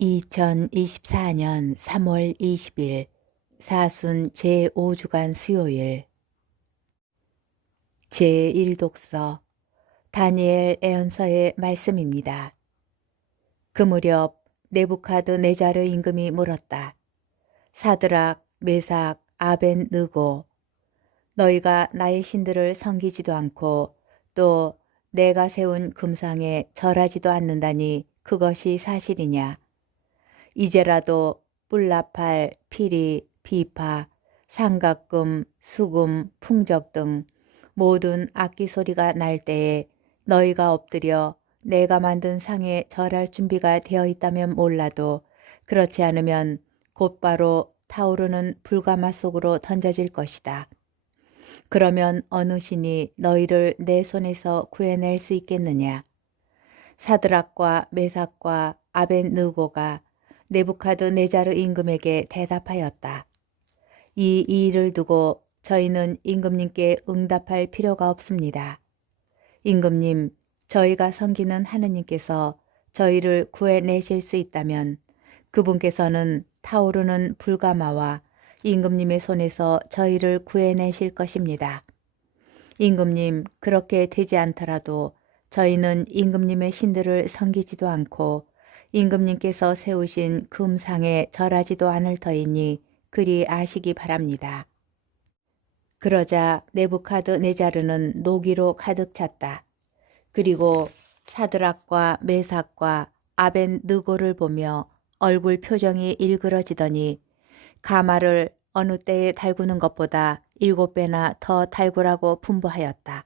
2024년 3월 20일 사순 제5주간 수요일 제1독서 다니엘 애언서의 말씀입니다. 그 무렵 네부카드네자르 임금이 물었다. 사드락, 메삭, 아벤느고, 너희가 나의 신들을 섬기지도 않고 또 내가 세운 금상에 절하지도 않는다니 그것이 사실이냐? 이제라도 뿔나팔, 피리, 비파, 삼각금, 수금, 풍적 등 모든 악기 소리가 날 때에 너희가 엎드려 내가 만든 상에 절할 준비가 되어 있다면 몰라도 그렇지 않으면 곧바로 타오르는 불가마 속으로 던져질 것이다. 그러면 어느 신이 너희를 내 손에서 구해낼 수 있겠느냐? 사드락과 메삭과 아벤느고가 네부카드네자르 임금에게 대답하였다. 이 일을 두고 저희는 임금님께 응답할 필요가 없습니다. 임금님, 저희가 섬기는 하느님께서 저희를 구해내실 수 있다면 그분께서는 타오르는 불가마와 임금님의 손에서 저희를 구해내실 것입니다. 임금님, 그렇게 되지 않더라도 저희는 임금님의 신들을 섬기지도 않고 임금님께서 세우신 금상에 절하지도 않을 터이니 그리 아시기 바랍니다. 그러자 네부카드네자르는 노기로 가득 찼다. 그리고 사드락과 메삭과 아벤느고를 보며 얼굴 표정이 일그러지더니 가마를 어느 때에 달구는 것보다 7배나 더 달구라고 분부하였다.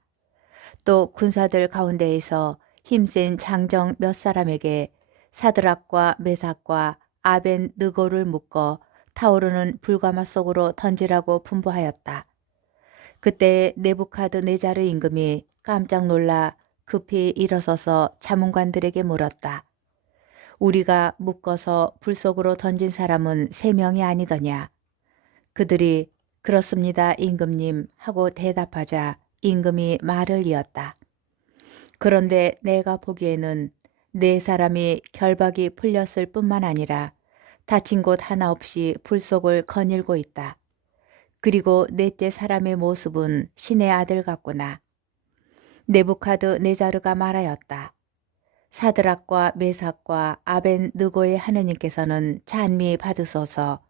또 군사들 가운데에서 힘센 장정 몇 사람에게 사드락과 메삭과 아벤느고를 묶어 타오르는 불가마 속으로 던지라고 분부하였다. 그때 네부카드네자르 임금이 깜짝 놀라 급히 일어서서 자문관들에게 물었다. 우리가 묶어서 불 속으로 던진 사람은 3명이 아니더냐? 그들이 그렇습니다, 임금님 하고 대답하자 임금이 말을 이었다. 그런데 내가 보기에는 4사람이 결박이 풀렸을 뿐만 아니라 다친 곳 하나 없이 불 속을 거닐고 있다. 그리고 넷째 사람의 모습은 신의 아들 같구나. 네부카드네자르가 말하였다. 사드락과 메삭과 아벤느고의 하느님께서는 찬미 받으소서.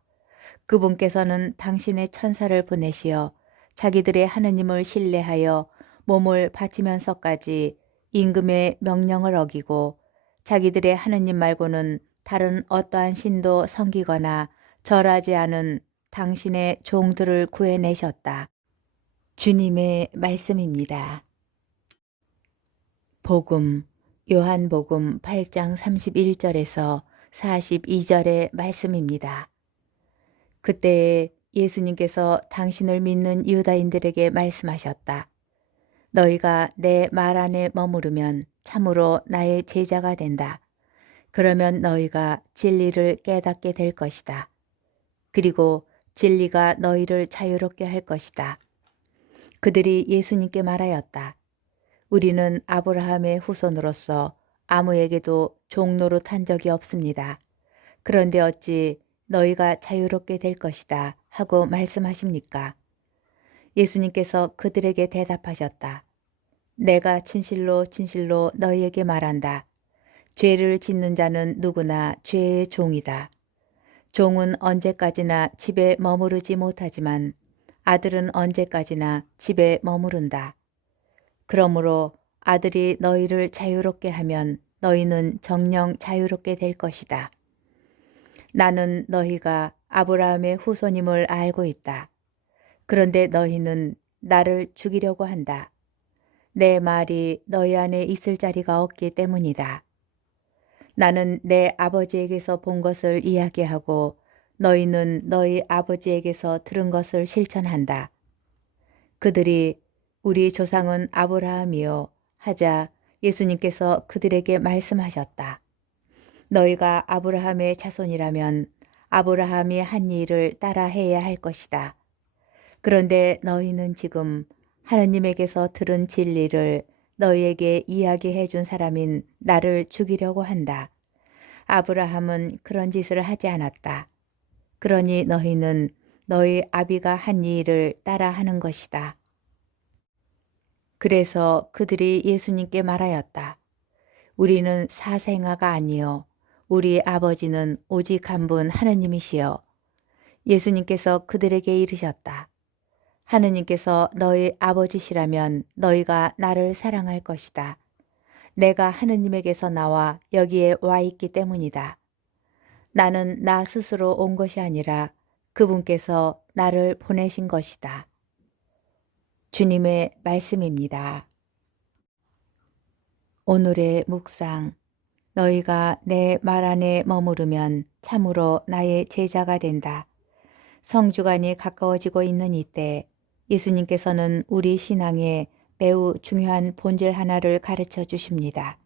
그분께서는 당신의 천사를 보내시어 자기들의 하느님을 신뢰하여 몸을 바치면서까지 임금의 명령을 어기고 자기들의 하느님 말고는 다른 어떠한 신도 섬기거나 절하지 않은 당신의 종들을 구해내셨다. 주님의 말씀입니다. 복음, 요한복음 8장 31절에서 42절의 말씀입니다. 그때에 예수님께서 당신을 믿는 유다인들에게 말씀하셨다. 너희가 내 말 안에 머무르면 참으로 나의 제자가 된다. 그러면 너희가 진리를 깨닫게 될 것이다. 그리고 진리가 너희를 자유롭게 할 것이다. 그들이 예수님께 말하였다. 우리는 아브라함의 후손으로서 아무에게도 종노릇한 적이 없습니다. 그런데 어찌 너희가 자유롭게 될 것이다 하고 말씀하십니까? 예수님께서 그들에게 대답하셨다. 내가 진실로 진실로 너희에게 말한다. 죄를 짓는 자는 누구나 죄의 종이다. 종은 언제까지나 집에 머무르지 못하지만 아들은 언제까지나 집에 머무른다. 그러므로 아들이 너희를 자유롭게 하면 너희는 정녕 자유롭게 될 것이다. 나는 너희가 아브라함의 후손임을 알고 있다. 그런데 너희는 나를 죽이려고 한다. 내 말이 너희 안에 있을 자리가 없기 때문이다. 나는 내 아버지에게서 본 것을 이야기하고 너희는 너희 아버지에게서 들은 것을 실천한다. 그들이 우리 조상은 아브라함이요 하자 예수님께서 그들에게 말씀하셨다. 너희가 아브라함의 자손이라면 아브라함이 한 일을 따라 해야 할 것이다. 그런데 너희는 지금 하느님에게서 들은 진리를 너희에게 이야기해 준 사람인 나를 죽이려고 한다. 아브라함은 그런 짓을 하지 않았다. 그러니 너희는 너희 아비가 한 일을 따라 하는 것이다. 그래서 그들이 예수님께 말하였다. 우리는 사생아가 아니요 우리 아버지는 오직 한 분 하느님이시여. 예수님께서 그들에게 이르셨다. 하느님께서 너희 아버지시라면 너희가 나를 사랑할 것이다. 내가 하느님에게서 나와 여기에 와 있기 때문이다. 나는 나 스스로 온 것이 아니라 그분께서 나를 보내신 것이다. 주님의 말씀입니다. 오늘의 묵상. 너희가 내 말 안에 머무르면 참으로 나의 제자가 된다. 성주간이 가까워지고 있는 이때 예수님께서는 우리 신앙에 매우 중요한 본질 하나를 가르쳐 주십니다.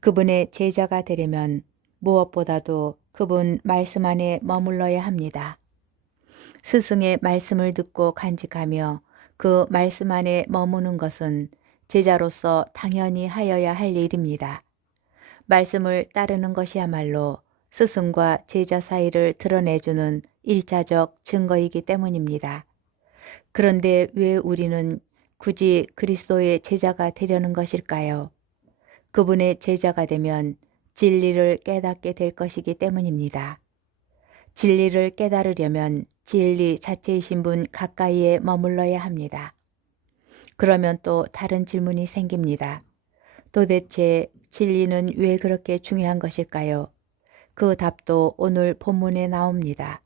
그분의 제자가 되려면 무엇보다도 그분 말씀 안에 머물러야 합니다. 스승의 말씀을 듣고 간직하며 그 말씀 안에 머무는 것은 제자로서 당연히 하여야 할 일입니다. 말씀을 따르는 것이야말로 스승과 제자 사이를 드러내주는 일차적 증거이기 때문입니다. 그런데 왜 우리는 굳이 그리스도의 제자가 되려는 것일까요? 그분의 제자가 되면 진리를 깨닫게 될 것이기 때문입니다. 진리를 깨달으려면 진리 자체이신 분 가까이에 머물러야 합니다. 그러면 또 다른 질문이 생깁니다. 도대체 진리는 왜 그렇게 중요한 것일까요? 그 답도 오늘 본문에 나옵니다.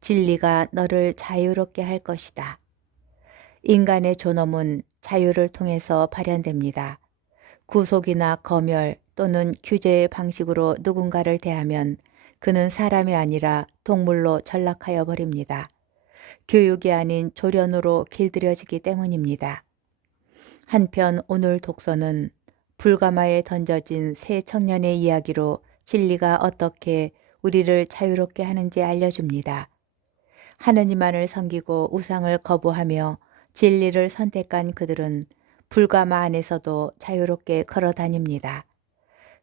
진리가 너를 자유롭게 할 것이다. 인간의 존엄은 자유를 통해서 발현됩니다. 구속이나 검열 또는 규제의 방식으로 누군가를 대하면 그는 사람이 아니라 동물로 전락하여 버립니다. 교육이 아닌 조련으로 길들여지기 때문입니다. 한편 오늘 독서는 불가마에 던져진 세 청년의 이야기로 진리가 어떻게 우리를 자유롭게 하는지 알려줍니다. 하느님만을 섬기고 우상을 거부하며 진리를 선택한 그들은 불가마 안에서도 자유롭게 걸어 다닙니다.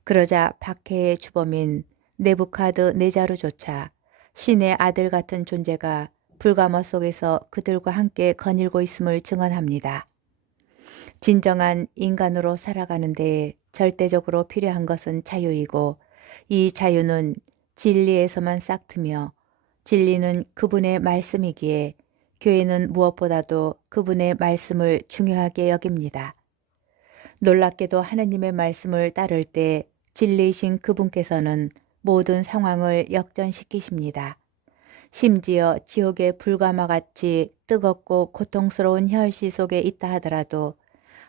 그러자 박해의 주범인 네부카드네자르조차 신의 아들 같은 존재가 불가마 속에서 그들과 함께 거닐고 있음을 증언합니다. 진정한 인간으로 살아가는 데에 절대적으로 필요한 것은 자유이고 이 자유는 진리에서만 싹트며 진리는 그분의 말씀이기에 교회는 무엇보다도 그분의 말씀을 중요하게 여깁니다. 놀랍게도 하느님의 말씀을 따를 때 진리이신 그분께서는 모든 상황을 역전시키십니다. 심지어 지옥의 불가마같이 뜨겁고 고통스러운 혈시 속에 있다 하더라도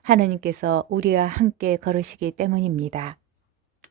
하느님께서 우리와 함께 걸으시기 때문입니다.